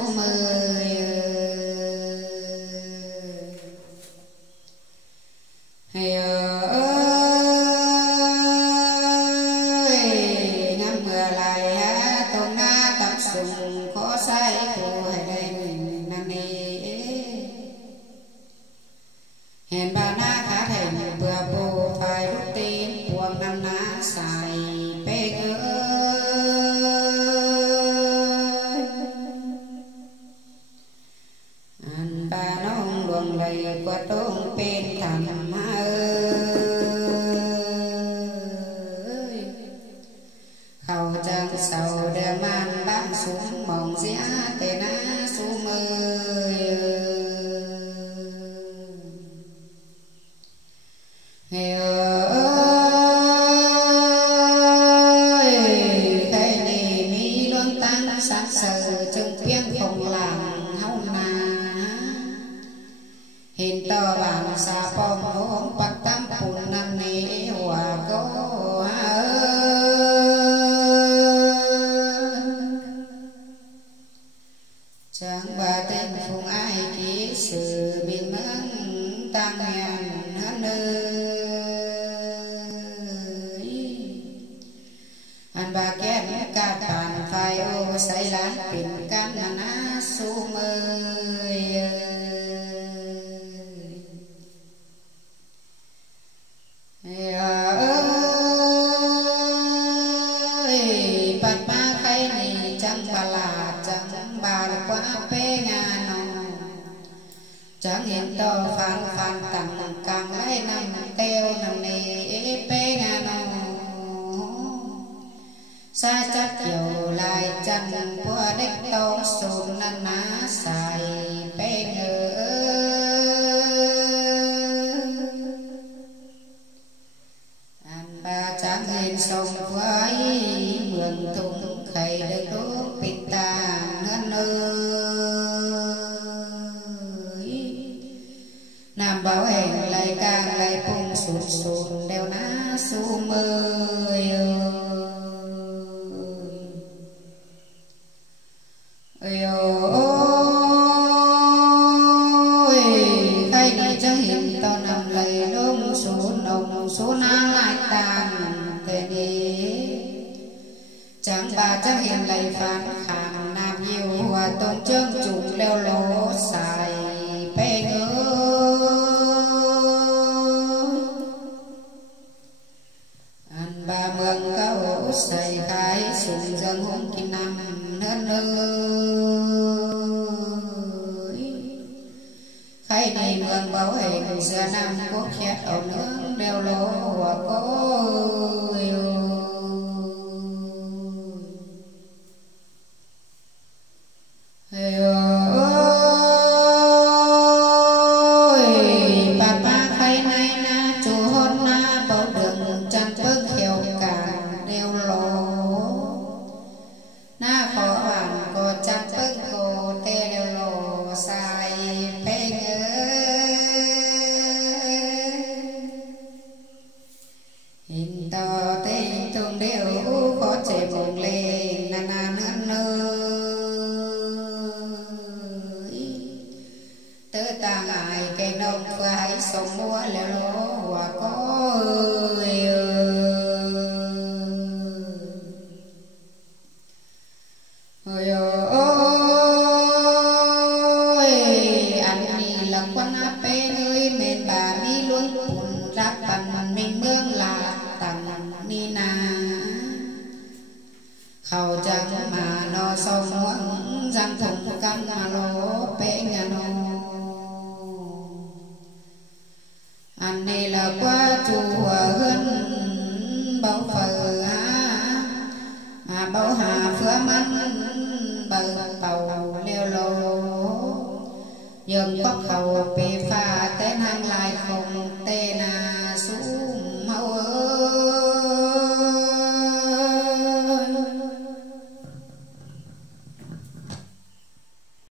số mười hay ơi ngắm mưa lại tông na tập sùng khó sai của hay lên năm nay hẹn bà na khá thành vừa bồ phải rút tin buông năm ná xài bê ngỡ anh bà nông luồng lầy qua tông bên thầm ơi khẩu chẳng sầu đường man bám xuống mỏng dĩa tê ná xuống mơi hey ơi cái này mi luôn tan sáng sờ chân tiếng không làm hao na hiện tờ bản sa phong hôm bắt tam phun năm nay hòa có chẳng bà tên phùng ai kỹ sự biên mẫn tăng hèn hơn anh bà kén cả bàn phai ô say lá bình can na su mơi ơi bát ma khay này chẳng bà là chẳng bà quá phê ngà nọ chẳng hiện to phán phán tặng càng lấy năm teo năm này phê ngà nọ xa chắc dầu lại chân của đích to sùn năn ná xài phê ngờ anh bà chẳng hiện sông với mượn thùng khẩy được đốt bịt tàn ngân ơi nam bảo hẹn lại càng lại phung sụt sụt đeo ná su mơi ơi ôi khai đi cho hiện tao nằm lấy đông số nồng số ná lại tàn thế đi chẳng bà chắc hiện lấy phán khảm nam nhiều hòa tôn trương trùng leo lố xài bê ngơ anh bà mường cao xây khai sùng dân hôm kỳ năm hơn ơi khai đi mường bảo hình giờ năm quốc khét ở nước leo lố hòa có hey ơi bà ba khay nay na chú hôn na bảo đường chân bước khéo cả đeo lố na khó bản có chân bước cô tê đeo lố sai phê ngơ hình tờ tên tung đeo có trẻ mộng lên na na nơ tớ ta ngại cây nông phải sống mua leo lố hòa có ơi ơi ơi anh đi là quan áp bên ơi mền bà mi luôn bùn rác bàn mình mương là tặng mi na khẩu chẳng mà nó sâu muỗng răng thùng căm mà lố bê nhà nó anh này là qua chùa hơn bao phở mà bao hà phứa mắn bờ tàu leo lô dường có khẩu bề pha tên hàng lại không